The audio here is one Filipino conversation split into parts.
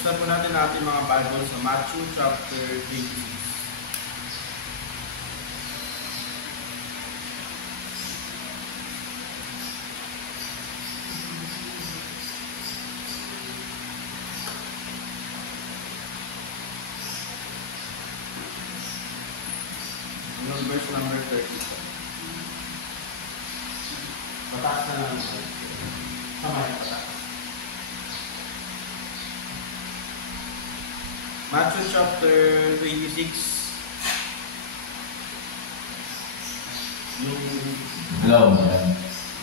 Buksan po natin ating mga Bible sa Matthew chapter 26. Verse number 30. Pataas na lang. Sama yung pataas. Matthew chapter 26. Hello.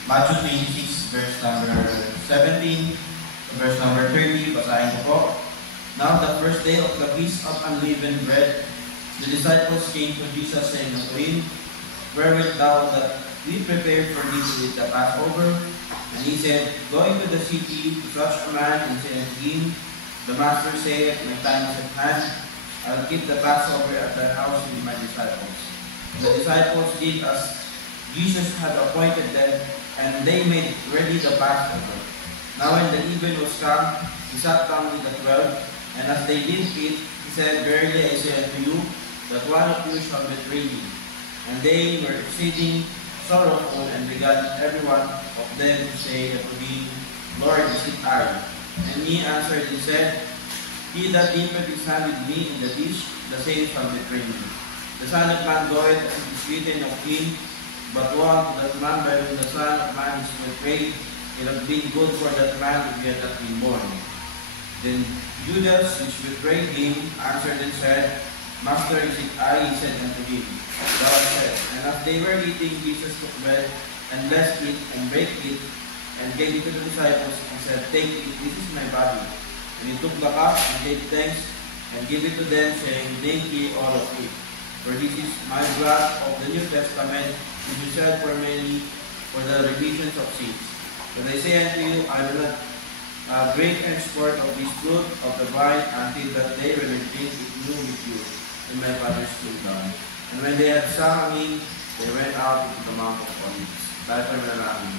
Matthew 26, verse number 17, verse number 30. Basahin ko po. Now the first day of the feast of unleavened bread, the disciples came to Jesus, saying unto him, Where wilt thou that we prepare for thee to eat the Passover? And he said, Go into the city to such a man, and say unto him, The Master saith, My time is at hand. I will keep the Passover at thy house with my disciples. The disciples did as Jesus had appointed them, and they made ready the Passover. Now when the even was come, he sat down with the 12, and as they did eat, he said, Verily I say unto you, that one of you shall betray me. And they were exceeding sorrowful, and began every one of them to say unto him, Lord, is it I? And he answered and said, He that dippeth his hand with me in the dish, the same shall betray me. The Son of Man goeth as it is written of him, but woe to that man by whom the Son of Man is betrayed. It had been good for that man if he had not been born. Then Judas, which betrayed him, answered and said, Master, is it I? He said unto him, Thou hast said. And as they were eating, Jesus took bread, and blessed it, and brake it, and gave it to the disciples, and said, Take it, this is my body. And he took the cup, and gave thanks, and gave it to them, saying, Drink ye all of it. For this is my blood of the New Testament, which is shed for many for the remission of sins. But I say unto you, I will not drink henceforth of this fruit of the vine until that day when I drink it new with you in my Father's kingdom. And when they had sung a hymn, they went out into the Mount of Olives. Tayo tayo manalangin.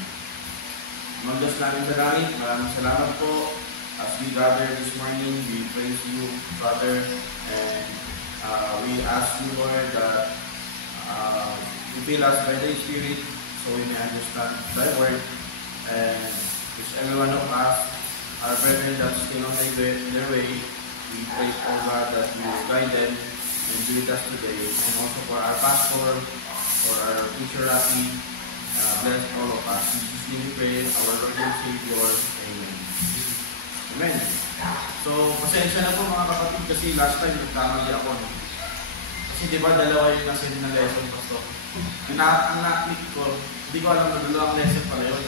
Mga Diyos namin sa langit, maraming salamat po. As we gather this morning, we praise you, Father, and we ask you, Lord, that you fill us by the Spirit so we may understand thy word. And each every one of us, our brethren that still on their way, we pray, oh God, that you guide them and be with us today. And also for our pastor, for our teacher, Rafi, bless all of us. In Jesus' name we pray, our Lord and Savior. Amen. Amen. So, pasensya na po mga kapatid kasi last time nagkamali ako. No? Kasi di ba dalawa yung nasa na lesson, Pastor? Ang naklik ko, hindi ko alam na dalawang lesson pala yun.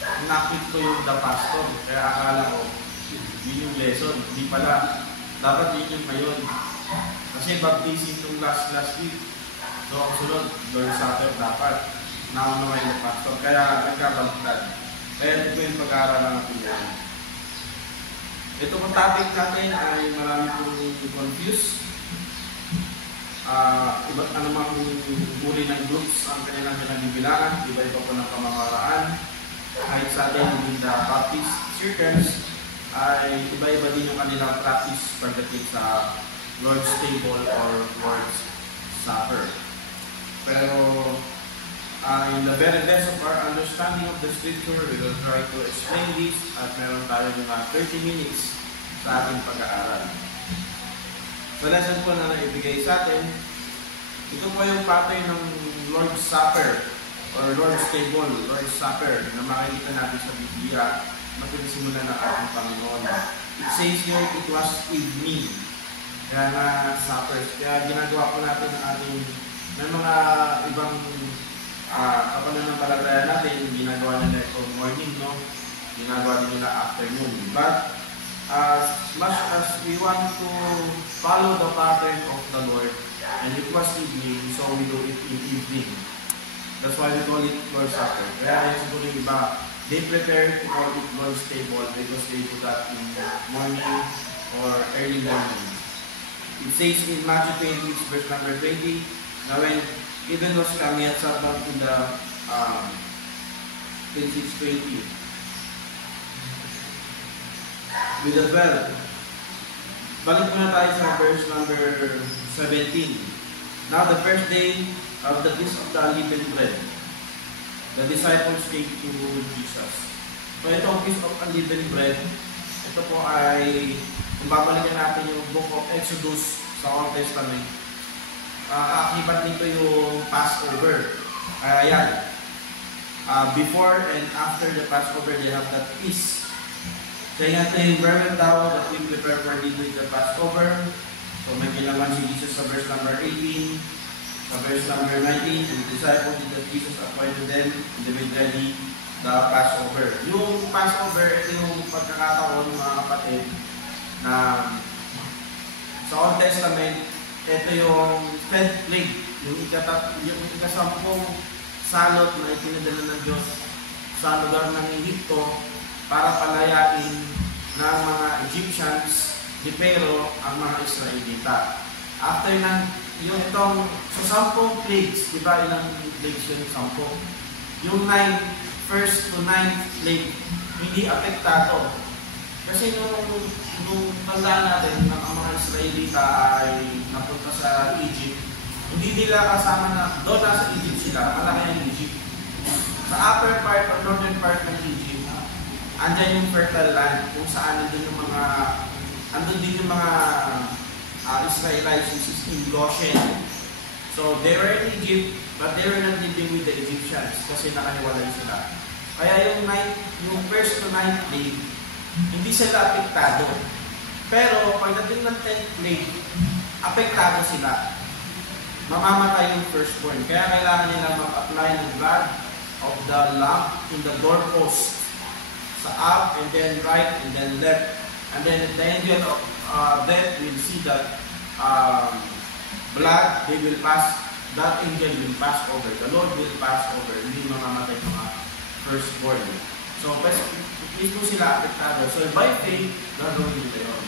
Ang naklik ko yung the pastor, kaya akala ko yun yung lesson. Hindi pala. Dapat yun yung mayon. Kasi baptism yung last week. So, ang sunod, Lord Supper dapat. Nauna yung pastor. Kaya nagkabaliktad. Kaya ito po yung pag-aaralan natin yan. Ito pong topic natin ay marami pong confused. Iba't anumang uri ng groups ang kanilang pinagbibilangan. Iba-iba po ng pamamaraan. Kahit sa atin in the Baptist circles, ay iba-iba din yung kanilang practice pagdating sa Lord's Table or Lord's Supper. Pero in the very best of our understanding of the Scripture, we will try to explain this at meron tayo mga 30 minutes sa ating pag-aaral. Sa lesson po na naibigay sa atin, ito po yung pattern ng Lord's Supper or Lord's Table, Lord's Supper na makikita natin sa Biblia na pinasimulan ng ating Panginoon. It says here, it was evening. Kaya na suppers. Kaya ginagawa po natin ang ating may mga ibang kapananampalataya natin, ginagawa nila ito morning, no? Ginagawa din nila afternoon. But as much as we want to follow the pattern of the Lord, and it was evening, so we do it in evening. That's why we call it Lord's Supper. Kaya yung siguro yung iba, they prepare to call it Lord's Table because they do that in morning or early morning. It says in Matthew 20, verse number 20, now when even was coming at sat down in the 26:20 with the 12, balik muna tayo sa verse number 17. Now the first day of the Feast of the Unleavened Bread, the disciples came to Jesus. So itong Feast of Unleavened Bread, ito po ay, kung babalikan natin yung Book of Exodus sa Old Testament, akibat nito yung Passover. Ayan. Before and after the Passover, they have that feast. Kaya nga ito yung very tao that we prepare for the Passover. So may ginawan si Jesus sa verse number 18, sa verse number 19, and the disciples did that Jesus appointed them, and they made ready the Passover. Yung Passover, ito yung pagkakataon, mga kapatid, na sa Old Testament, ito yung 10th plague, yung ikasampung salot na ipinadala ng Diyos sa lugar ng Egypto para palayain ng mga Egyptians, pero ang mga Israelita. After ng yung itong sa 10 plagues, di ba ilang plagues yun? 10. Yung 1st to 9th plague, hindi apektado. Kasi nung tandaan natin na ang mga Israelita ay napunta sa Egypt, hindi nila kasama na doon nasa Egypt sila, malaki ang Egypt. Sa upper part or northern part ng Egypt, andyan yung fertile land kung saan andun din yung mga Israelites, which is in Goshen. So they were in Egypt, but they were not living with the Egyptians kasi nakahiwalay sila. Kaya yung first to 9th plague, hindi sila apektado. Pero pagdating ng 10th plague, apektado sila. Mamamatay yung firstborn. Kaya kailangan nila mag-apply ng blood of the lamb in the doorpost. Sa up, and then right, and then left. And then at the end of death, we'll see that blood, they will pass, that angel will pass over. The Lord will pass over. Hindi mamamatay mga firstborn. So, mismo sila apektado. So, by faith, gagawin nila yun.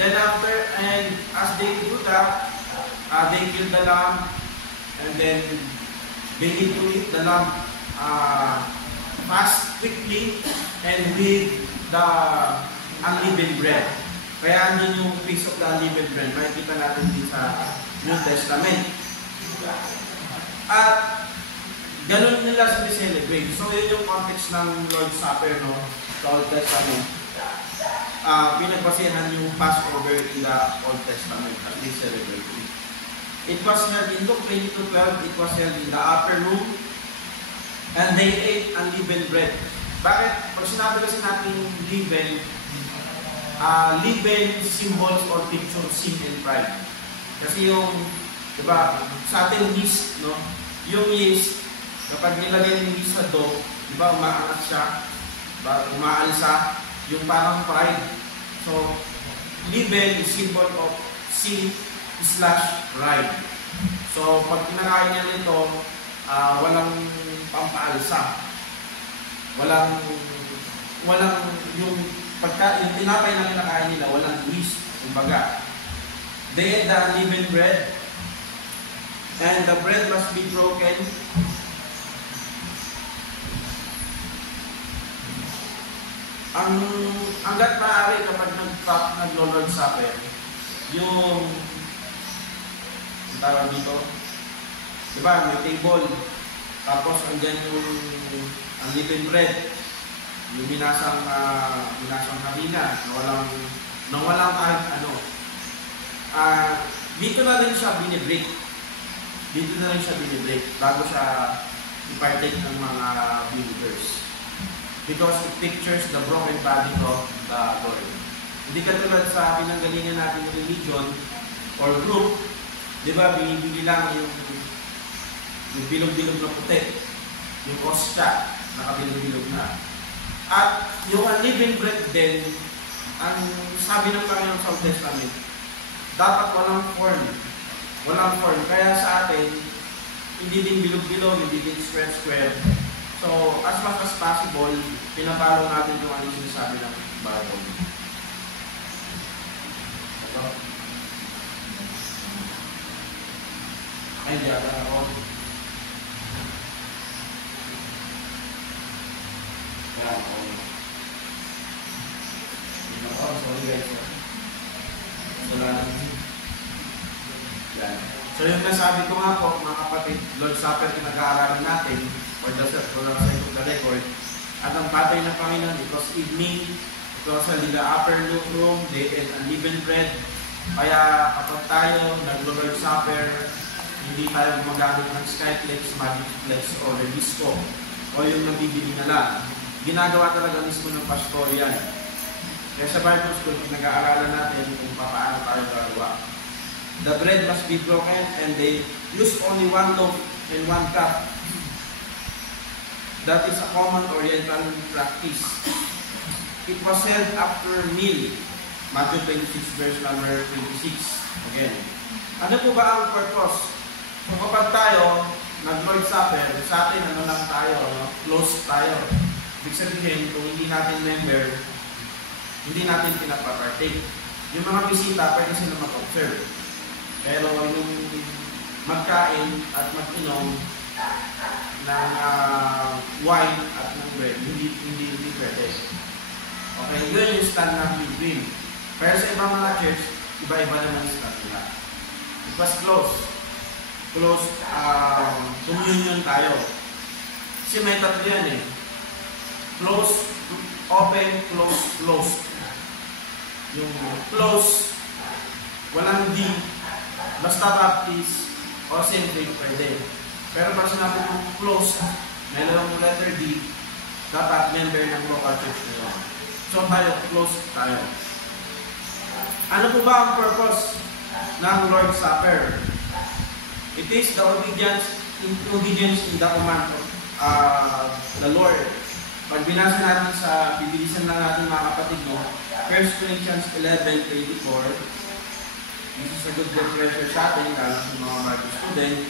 Then after, and as they do that, they kill the lamb, and then they need to eat the lamb fast, quickly, and with the unleavened bread. Kaya andun yung Feast of the Unleavened Bread. Makikita natin din sa New Testament. At ganun nila sineselebrate. So yun yung context ng Lord's Supper, no? Sa Old Testament. Pinagbasihan yung Passover in the Old Testament as they celebrate it. It was held in Luke 22:12, it was held in the upper room, and they ate unleavened bread. Bakit? Pag sinabi kasi natin leaven, leaven symbols or picture sin and pride. Kasi yung, di ba, sa ating yeast, no? Yung yeast, kapag nilagay ng yeast sa dough, di ba, umaangat siya, diba, umaalsa, yung parang pride. So, leaven is symbol of sin/pride. So, pag kinakain niya nito, walang pampaalsa. Walang yung pagka, yung tinapay na kinakain nila, walang yeast, kumbaga. They ate the unleavened bread, and the bread must be broken. Hanggat maaari kapag naglo-Lord's Supper, yung tawag dito, di ba, may table, tapos andyan yung unleavened bread, yung minasang harina, na walang kahit ano. Dito na rin siya binibreak. Bago siya i-partake ng mga believers. Because it pictures the broken body of the Lord. Hindi katulad sa pinanggalingan natin ng religion or group, di ba, binibili lang yung bilog-bilog na puti, yung ostya, nakabilog-bilog na. At yung unleavened bread din, ang sabi ng Panginoon sa Old Testament, dapat walang form. Kaya sa atin, hindi din bilog-bilog, hindi din square-square. So, as much as possible, pinapalo natin yung ano sinasabi ng Bible. So, ay, di ako ako. Kaya ako. Sorry guys. So, Wala na. Yan. So yung nasabi ko nga po, mga kapatid, Lord's Supper pinag-aaralan natin, for the sake of the record, at ang patay na Panginoon, it was evening, it was in the upper room, they ate unleavened bread. Kaya kapag tayo nag-Lord's Supper, hindi tayo gumagamit ng Skyflex, Magicflex, o Revisco, o yung nabibili na lang. Ginagawa talaga mismo ng pastor yan. Kaya sa Bible School, nag-aaralan natin kung paano tayo gagawa. The bread must be broken and they use only one loaf and one cup. That is a common Oriental practice. It was held after meal. Matthew 26 verse number 26. Again. Ano po ba ang purpose? Kung kapag tayo nag-Lord's Supper, sa atin ano lang tayo, no? Close tayo. Ibig sabihin, kung hindi natin member, hindi natin pinapapartake. Yung mga bisita, pwede sila mag-observe. Pero yung magkain at mag-inom ng wine at ng bread, hindi pwede. Okay, yun yung standard between. Pero sa ibang mga church, iba-iba naman yung stand nila. It was close communion tayo. Kasi may tatlo yan eh. Close, open, close. Yung close, walang D, basta baptist o centric pwede. Pero pag sinabi ng close, mayroong letter D, dapat member ng local church na yun. So tayo, close tayo. Ano po ba ang purpose ng Lord's Supper? It is the obedience in the command of the Lord. Pag binasa natin sa, bibilisan lang natin mga kapatid mo, 1 Corinthians 11:24, this is a good refresher sa atin, lalo sa mga Bible student,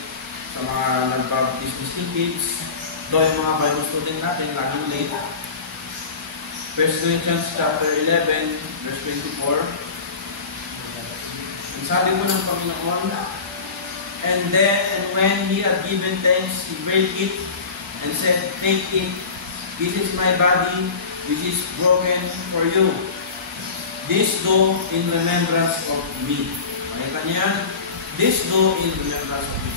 sa mga nag-baptism kids, doon yung mga Bible student natin, laging late. 1 Corinthians chapter 11, verse 24, ang sabi mo ng Panginoon, and when he had given thanks, he broke it and said, take it, this is my body, which is broken for you. This do in remembrance of me. Makita niyo yan? This do in remembrance of me.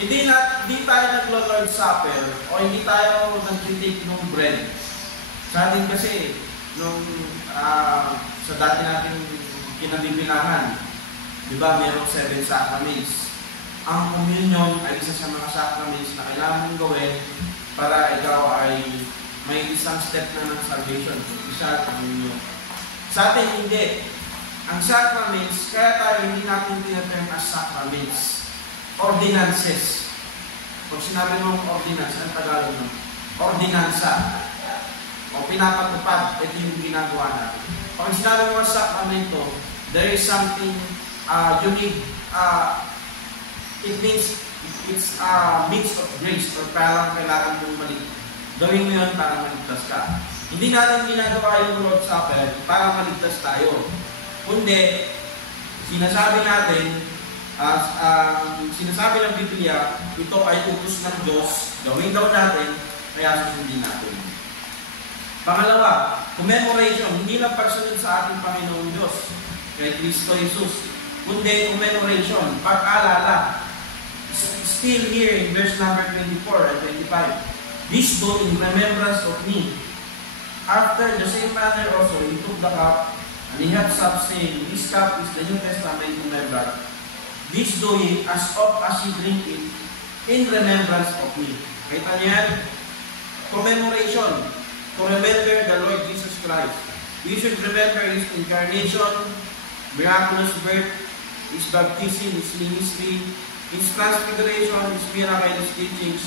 Hindi tayo nag-Lord's Supper o hindi tayo nag-critique ng bread. Sa atin kasi, sa dati natin kinabibilangan, di ba, mayroong 7 sacraments. Ang communion ay isa sa mga sacraments na kailangan mong gawin para ikaw ay may isang step na ng salvation. Isa, communion. Sa atin, hindi. Ang sacraments, kaya tayo hindi natin tinatawag as sacraments. Ordinances. Pag sinabi mong ordinance, ang Tagalog mo? Ordinansa. O pinapatupad, ito yung ginagawa natin. Pag sinabi mo ang sacramento, there is something unique. It means it's a mix of grace or parang kailangan mong gawin mo yun para maligtas ka. Hindi natin ginagawa yung Lord's Supper para maligtas tayo. Kundi, sinasabi natin, sinasabi ng Biblia, ito ay utos ng Diyos, gawin daw natin, kaya susundin natin. Pangalawa, commemoration, hindi lang pagsunod sa ating Panginoong Diyos, kay Kristo Jesus, kundi commemoration, pag-alala. Still here in verse number 24 and 25. This do in remembrance of me. After the same manner also, he took the cup, and he had supped, saying, this cup is the New Testament in my blood. This do ye as oft as ye drink it, in remembrance of me. Kita niyo yan? Commemoration. To remember the Lord Jesus Christ. We should remember His incarnation, miraculous birth, His baptism, His ministry, His transfiguration, His miracle, His teachings,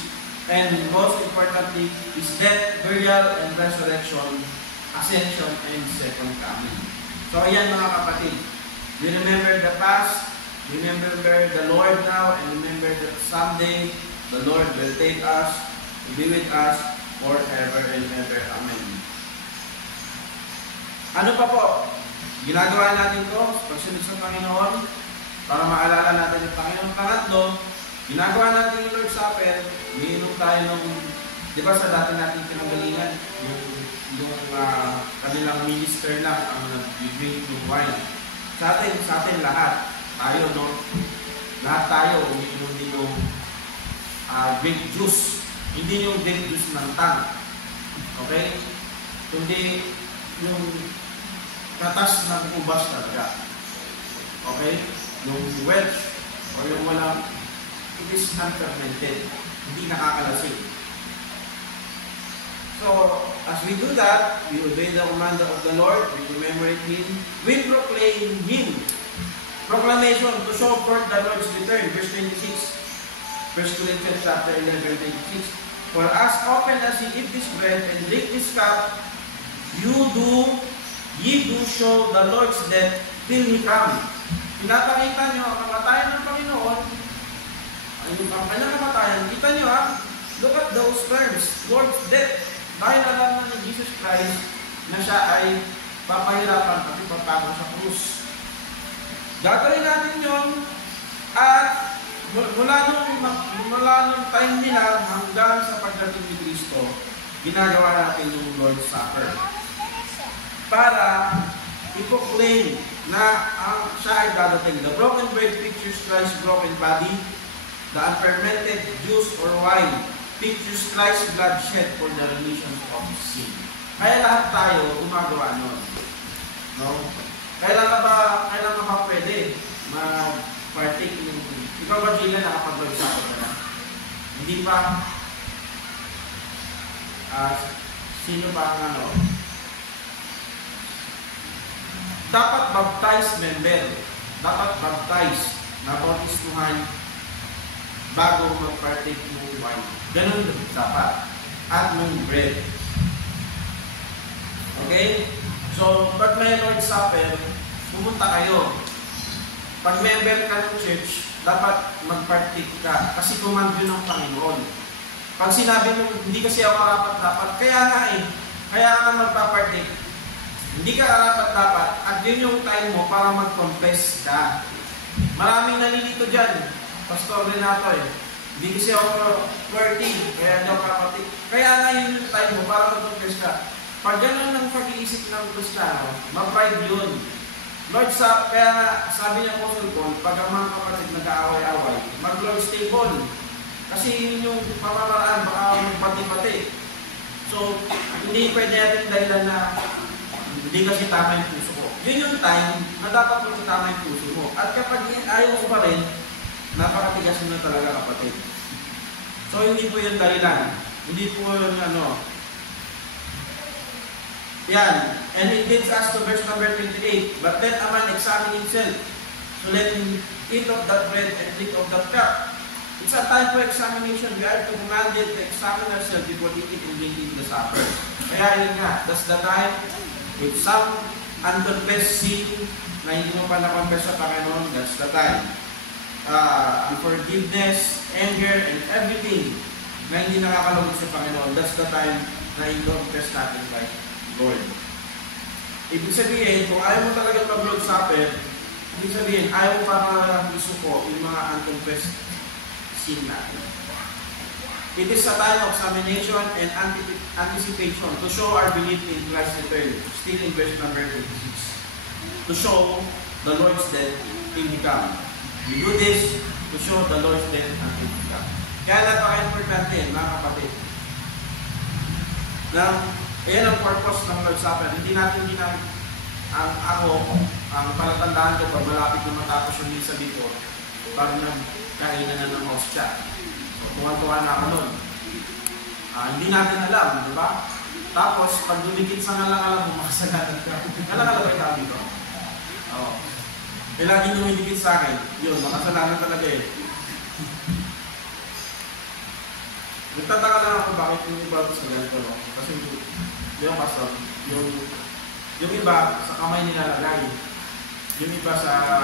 and most importantly, His death, burial, and resurrection, ascension, and second coming. So ayan mga kapatid, we remember the past, remember the Lord now, and remember that someday the Lord will take us to be with us forever and ever. Amen. Ano pa po? Ginagawa natin ito pagsunod sa Panginoon para maalala natin ang Panginoon. Pangatlo, ginagawa natin yung Lord's Supper, umiinom tayo ng, di ba sa dati natin pinanggalingan, yung kanilang minister lang ang nag-drink ng wine. Sa atin lahat. Tayo, no? Lahat tayo, umiinom din yung grape juice. Hindi yung grape juice ng tang. Okay? Kundi yung katas ng ubas talaga. Okay? Yung Welch o yung walang, it is unfermented. Hindi nakakalasing. So, as we do that, we obey the command of the Lord, we commemorate Him, we proclaim Him. Proclamation to show forth the Lord's return. Verse 26, 1 Corinthians chapter 11, verse 26. For as often as ye eat this bread and drink this cup, ye do show the Lord's death till He come. Pinapakita nyo ang kamatayan ng Panginoon, ang kanyang kamatayan. Kita nyo look at those terms, Lord's death. Dahil alam na ni Jesus Christ na siya ay papahirapan at ipapako sa krus. Gagawin natin yun at mula nung time nila hanggang sa pagdating ni Kristo, ginagawa natin yung Lord's Supper. Para i-proclaim na siya ay dadating. The broken bread pictures Christ's broken body. The unfermented juice or wine pictures Christ's blood shed for the remission of sin. Kaya lahat tayo gumagawa nun. No? Kailan ka ba pwede mag-partake ng... Ikaw ba, Gina, nakapag-Lord's Supper ka na? Hindi pa? Sino ba ang ano? Dapat baptized member. Dapat baptized na bautismuhan bago mag-partake ng wine. Ganun dapat. At ng bread. Okay? So, pag may Lord's Supper, pumunta kayo. Pag member ka ng church, dapat mag-partake ka. Kasi command yun ng Panginoon. Pag sinabi mo, hindi kasi ako dapat, kaya nga magpa-partake. Hindi ka dapat, at yun yung time mo para mag-confess ka. Maraming nalilito dyan. Pastor Renato Hindi kasi ako 40, kaya daw kapatid. Kaya nga yun yung time mo para mag-confess ka. Pag gano'n ang pag-iisip ng Kristiyano, ma-pride yun. Lord, kaya nga sabi niya Apostle Paul, pag ang mga kapatid nag-aaway-away, mag-Lord's table. Kasi yun yung pamamaraan, baka magpati-pati. So, hindi pwede natin dahilan na hindi kasi tama yung puso ko. Yun yung time na dapat mo tama yung puso mo. At kapag ayaw mo pa rin, napakatigas mo na talaga kapatid. So, hindi po yung dahilan. Hindi po yung Yan. And it leads us to verse number 28. But let a man examine himself. So let him eat of that bread and drink of that cup. It's a time for examination. We are commanded to examine ourselves before eating and drinking the supper. Kaya yun nga, that's the time with some unconfessed sin na hindi mo pa na-confess sa Panginoon, that's the time. Unforgiveness, anger, and everything na hindi nakakalugod sa Panginoon, that's the time na i-confess natin kay Lord. Ibig sabihin, kung ayaw mo talaga mag-Lord's Supper, ibig sabihin, ayaw mo para isuko yung mga unconfessed sin natin. It is a time of examination and anticipation to show our belief in Christ's return. Still in verse number 26. To show the Lord's death till He come. We do this to show the Lord's death until He come. Kaya napaka-importante, mga kapatid. Ayan ang purpose ng Lord's Supper. Hindi natin ang palatandaan ko pag malapit na matapos yung misa dito, pag nagkainan na ng hostya. Tuwan-tuwa na ako nun. Hindi natin alam, di ba? Tapos, pag dumikit sa ngalang-alam mo, makasalanan ka. Ngalang-alam ba yung sabi ko? Oo. May laging dumidikit sa akin. Yun, makasalanan talaga eh. Nagtataka lang ako bakit yung iba sa ganito, no? Kasi yung pastor, yung iba sa kamay nilalagay. Yung iba sa...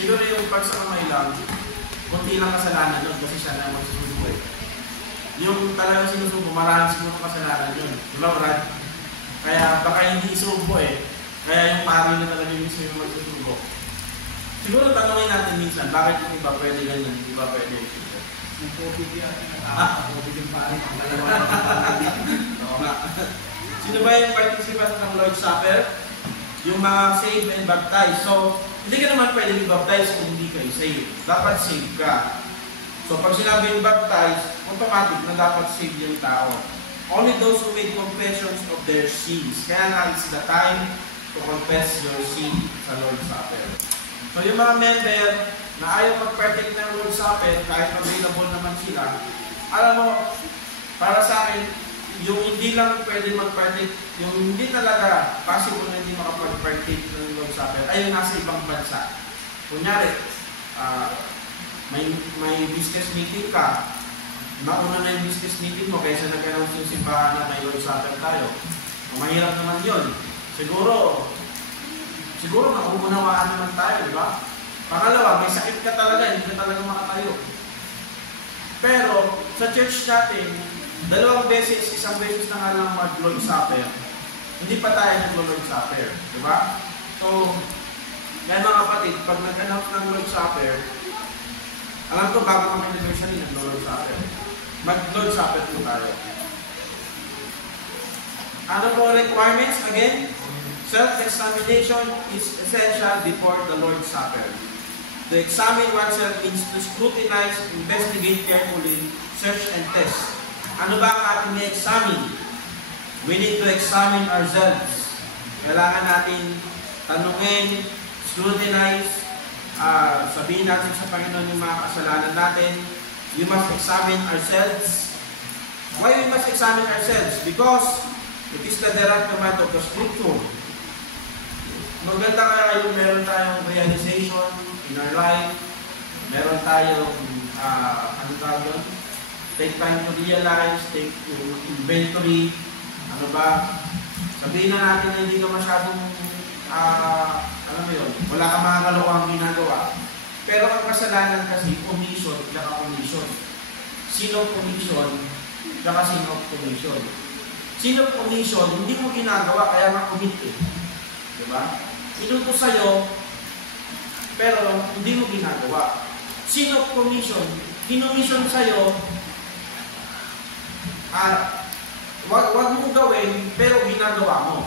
Siguro yung pag sa kamay lang, kunti lang kasalanan yun kasi siya na magsusubo eh. Yung talagang sinusubo, maraming siguro kasalanan yun. Diba, Brad? Kaya baka hindi isubo eh. Kaya yung pari na talaga yung mismo yung magsusubo. Siguro tanongin natin minsan, bakit yung iba pwede ganyan, yung iba pwede yung COVID yan. COVID yung pari. Oo nga. Sino ba yung participant ng Lord's Supper? yung mga save and baptize. So, hindi ka naman pwede i-baptize kung hindi ka i-save. Dapat save ka. So, pag sinabi yung baptize, automatic na dapat save yung tao. Only those who made confessions of their sins. Kaya nga, it's the time to confess your sin sa Lord's Supper. So, yung mga member na ayaw mag-partake ng Lord's Supper, kahit available naman sila, alam mo, para sa akin, yung hindi lang pwede mag-partake, yung hindi talaga possible na hindi makapag-partake ng Lord's Supper, ay yung nasa ibang bansa. Kunyari, may business meeting ka, nauna na yung business meeting mo kaysa nag-announce yung simbahan na may Lord's Supper tayo. Mahirap naman yun. Siguro nakukunawaan naman tayo, di ba? Pangalawa, may sakit ka talaga, hindi ka talaga makatayo. Pero, sa church natin, 2 beses, 1 beses na nga lang mag-Lord's Supper. Hindi pa tayo nag-Lord's Supper, di ba? So, kaya mga kapatid, pag nag-announce ng Lord's Supper, alam ko bago kami anniversary ng Lord's Supper. Mag-Lord's Supper po tayo. Ano po requirements? Again, self-examination is essential before the Lord's Supper. To examine oneself means to scrutinize, investigate carefully, search and test. Ano ba ang ating i-examine? We need to examine ourselves. Kailangan natin tanungin, scrutinize, sabihin natin sa Panginoon yung mga kasalanan natin. We must examine ourselves. Why we must examine ourselves? Because it is the direct command of the Scripture. Maganda kaya yung meron tayong realization in our life. Meron tayong, ano tawag yun? Take time to realize, take inventory. Ano ba? Sabihin na natin na hindi ka masyadong, alam mo yun, wala ka mga kalawang ginagawa. Pero ang kasalanan kasi, omission, tsaka commission. Sinong commission, tsaka sinong commission. Sinong commission, hindi mo ginagawa, kaya ma-commit eh. Diba? Inutos sa'yo, pero hindi mo ginagawa. Sinong commission, kinommission sa'yo, wag mo gawin, pero ginagawa mo.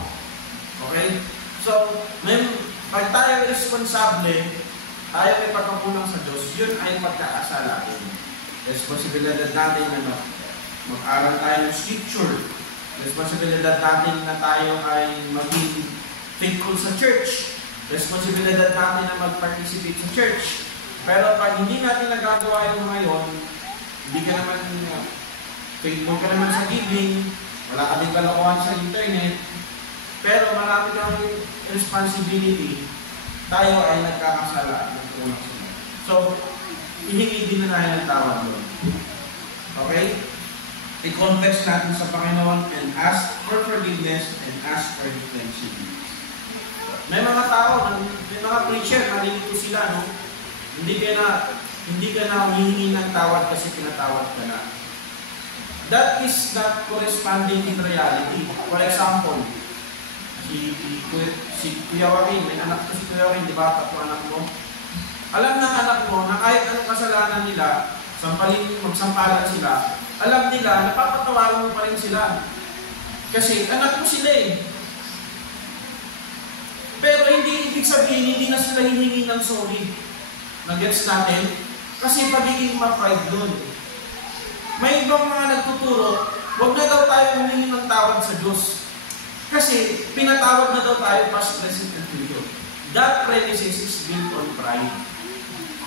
Okay? So, pag tayo responsable, tayo may pagkakulang sa Diyos, yun ay pagkakasala natin. Responsibilidad natin na mag-aral tayo ng Scripture. Responsibilidad natin na tayo ay maging faithful sa church. Responsibilidad natin na mag-participate sa church. Pero pag hindi natin nagagawa yung mga yun, hindi ka naman faithful ka naman sa giving, wala ka din kalokohan sa internet, pero marami kang responsibility, tayo ay nagkakasala ng unang sunod. So, hihingi din na tayo ng tawad doon. Okay? I-confess natin sa Panginoon and ask for forgiveness and ask for cleansing. May mga tao, may mga preacher, nalilito sila, no? Hindi ka na hihingi ng tawad kasi pinatawad ka na. That is not corresponding in reality. For example, si Kuya Joaquin, may anak ko si Kuya Joaquin, di ba? Tapo anak mo. Alam ng anak mo na kahit anong kasalanan nila, magsampalan sila, alam nila, napapatawaran mo pa rin sila. Kasi anak mo sila eh. Pero hindi ibig sabihin, hindi na sila hihingi ng sorry. Nag-gets natin? Kasi pagiging ma-pride doon. May ibang mga nagtuturo, huwag na daw tayo humingi ng tawad sa Diyos. Kasi pinatawad na daw tayo past, present, and future. That premises is built on pride.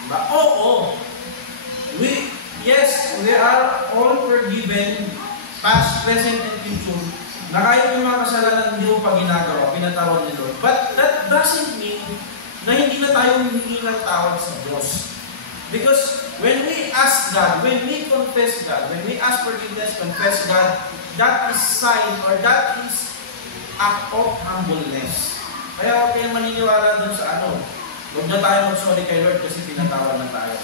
Diba? Oo. We are all forgiven, past, present, and future. Na kahit yung mga kasalanan hindi mo pa ginagawa, pinatawad ni Lord. But that doesn't mean na hindi na tayo humingi ng tawad sa Diyos. Because when we ask God, when we confess God, when we ask forgiveness, confess God, that is sign or that is act of humbleness. Kaya huwag kayong maniniwala dun sa huwag na tayo mag-sorry kay Lord kasi pinatawad na tayo.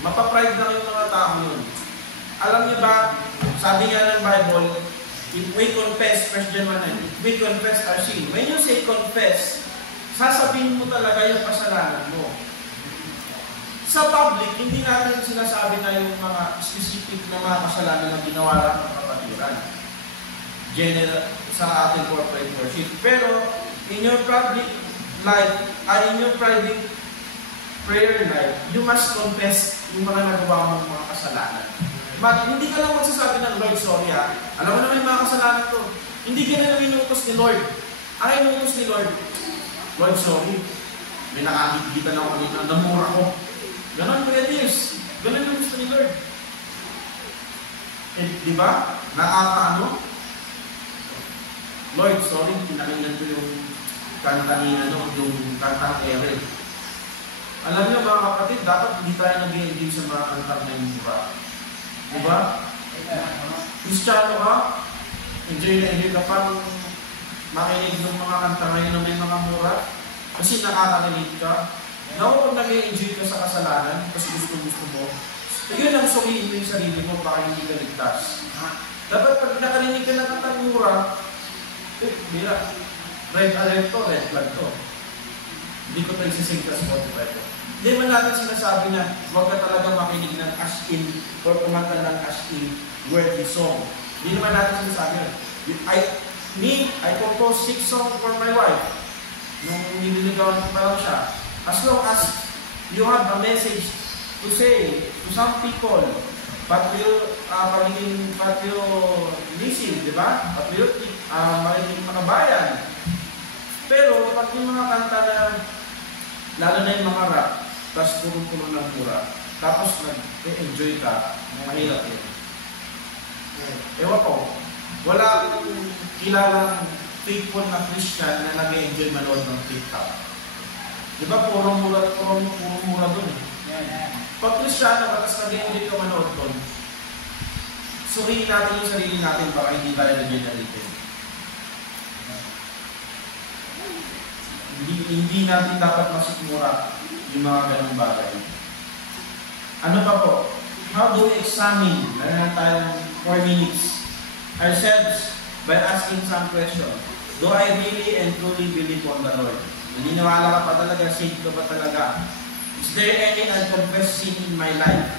Mapapride lang yung mga tao yun. Alam niyo ba, sabi nga ng Bible, if we confess, 1 John 1:9, if we confess our sin, when you say confess, sasabihin mo talaga yung kasalanan mo. Sa public, hindi natin sinasabi na yung mga specific na mga kasalanan na ginawa lang ng kapatiran. General, sa ating corporate worship. Pero, in your public life, in your private prayer life, you must confess yung mga nagawa mong mga kasalanan. Hindi ka lang magsasabi ng Lord, sorry ha. Alam mo naman yung mga kasalanan ko. Hindi ganun ang inutos ni Lord. Ang inutos ni Lord, Lord, sorry. May nakakikita na ako kanina, namura ko. Ganon po yan is. Ganon yung gusto ni Lord. Eh, di ba? Nakakaano? Lord, sorry, pinakinggan ko yung kanta ni, yung kantang Ere. Alam niyo mga kapatid, dapat hindi tayo nag-i-engage sa mga kantang na yung mura. Di ba? Kristyano ka, enjoy na enjoy ka pa nung makinig ng mga kanta ngayon na may mga mura. Kasi nakaka-relate ka. Naku, kung nag-i-enjoy ka sa kasalanan, kasi gusto mo, yun ang suriin mo yung sarili mo, baka hindi ka ligtas. Dapat pag nakarinig ka ng kantang mura, mira, red alert to, red flag to. Hindi ko ito isisig sa Spotify ko. Hindi man natin sinasabi na huwag ka talaga makinig ng as-in or kumanta ng as-in worthy song. Hindi naman natin sinasabi na. I compose 6 songs for my wife. Nung nililigawan ko pa lang siya. As long as you have a message to say to some people, patriotism, di ba? Patriotic, marinig mga bayan. Pero pag yung mga kanta na, lalo na yung mga rap, tapos puro-puro ng mura, tapos nag-enjoy ka, mahirap yun. Ewan ko, wala akong kilalang faithful na Christian na nag-enjoy manood ng TikTok. Di ba puro mura dun eh. Pag Christiano ka, tapos nag-enjoy ka manood dun, suriin natin yung sarili natin baka hindi tayo nag-generate. Hindi natin dapat masikmura yung mga ganong bagay. Ano pa po? How do we examine, meron tayong 4 minutes, ourselves by asking some question. Do I really and truly believe on the Lord? Naniniwala ka pa talaga, saved ka ba talaga? Is there any unconfessed sin in my life?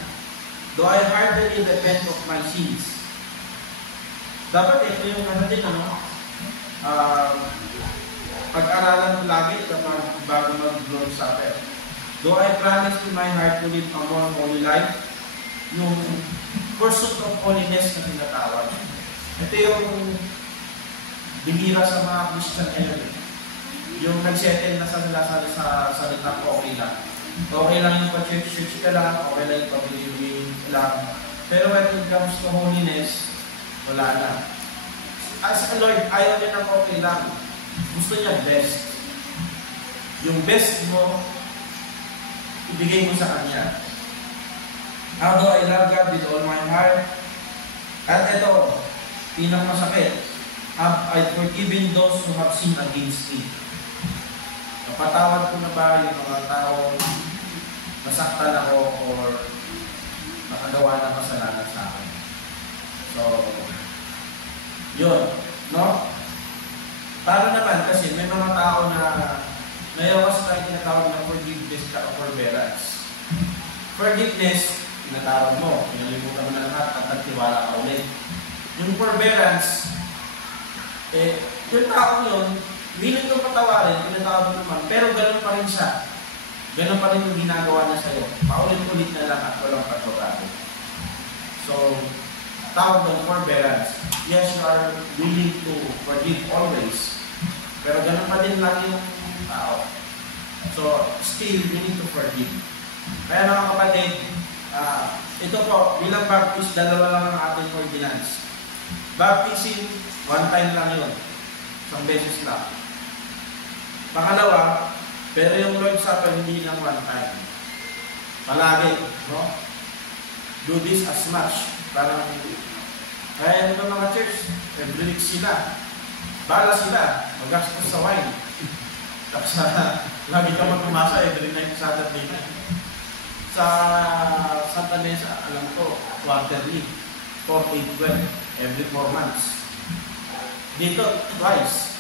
Do I heartily repent of my sins? Dapat ito yung din, pag-aralan ko lagi kapag bago mag-Lord's Supper. Do I promise to my heart to live a more holy life? Yung pursuit of holiness na tinatawag. Ito yung bihira sa mga Christian ngayon. Yung nag-settle na sa salitang okay lang. Okay lang yung pa-church ka lang, okay lang yung pa-believing lang. Pero when it comes to holiness, wala na. As a Lord, ayaw niya ng okay lang. Gusto niya best. Yung best mo, ibigay mo sa Kanya. How do I love God with all my heart? At ito, pinakamasakit. Have I forgiven those who have sinned against me? Napatawad ko na ba yung mga tao nasaktan ako or nakagawa ng kasalanan sa akin? So, yun. No? Para naman kasi may mga tao na nayawas tayo tinatawag na forgiveness at forbearance. Forgiveness, tinatawag mo, pinalimutan mo na lahat at nagtiwala ka ulit. Yung forbearance, yung tao yun, willing kang patawarin, tinatawag mo naman, pero ganun pa rin siya. Ganun pa rin yung ginagawa na sa'yo. Paulit-ulit na lang at walang pagbabago. So, tawag ng forbearance. Yes, you are willing to forgive always. Pero ganun pa din lang yung tao. So, still, we need to forgive. Kaya mga kapatid, ito po, bilang baptist, dalawa lang ang ating ordinance. Baptism, one time lang yun. Isang beses lang. Pangalawa, pero yung Lord's Supper, hindi lang one time. Palagi, no? Do this as much. Parang, kaya ito mga church, every week sila. Bala sila, magastos sa wine. Tapos lagi ka magpumasa every night Saturday night. Sa Santa Mesa, alam ko, quarterly, 4-8-12, every 4 months. Dito, twice.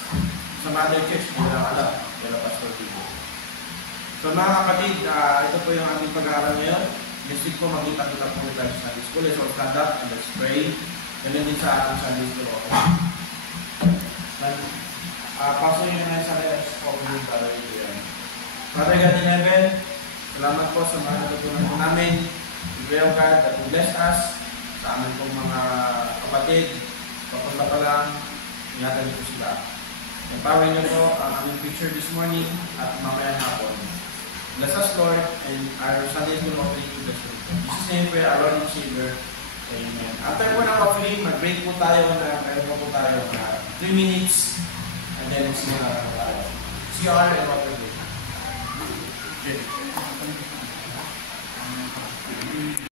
Sa Mother Church, hindi lang alam. Pero Pastor Tibo. So mga kapatid, ito po yung ating pag-aaral ngayon. Next week po, magkita-kita po tayo sa Sunday School. Let's all stand up and let's pray. Ganyan din sa ating Sunday School. Pastor yun na sa Father God in heaven, salamat po sa mga natutunan po namin. We pray, O God, that you bless us sa amin pong mga kapatid. Papunta pa lang, ingatan niyo po sila. Empower niyo po ang aming picture this morning at mamayang hapon. Bless us, Lord, and our Sunday school offering to the church. In Jesus' name, pray, our Lord and Savior. Amen. After po ng offering, mag-break po tayo na meron po tayo na 3 minutes and then see you tayo. CR and water break. Okay.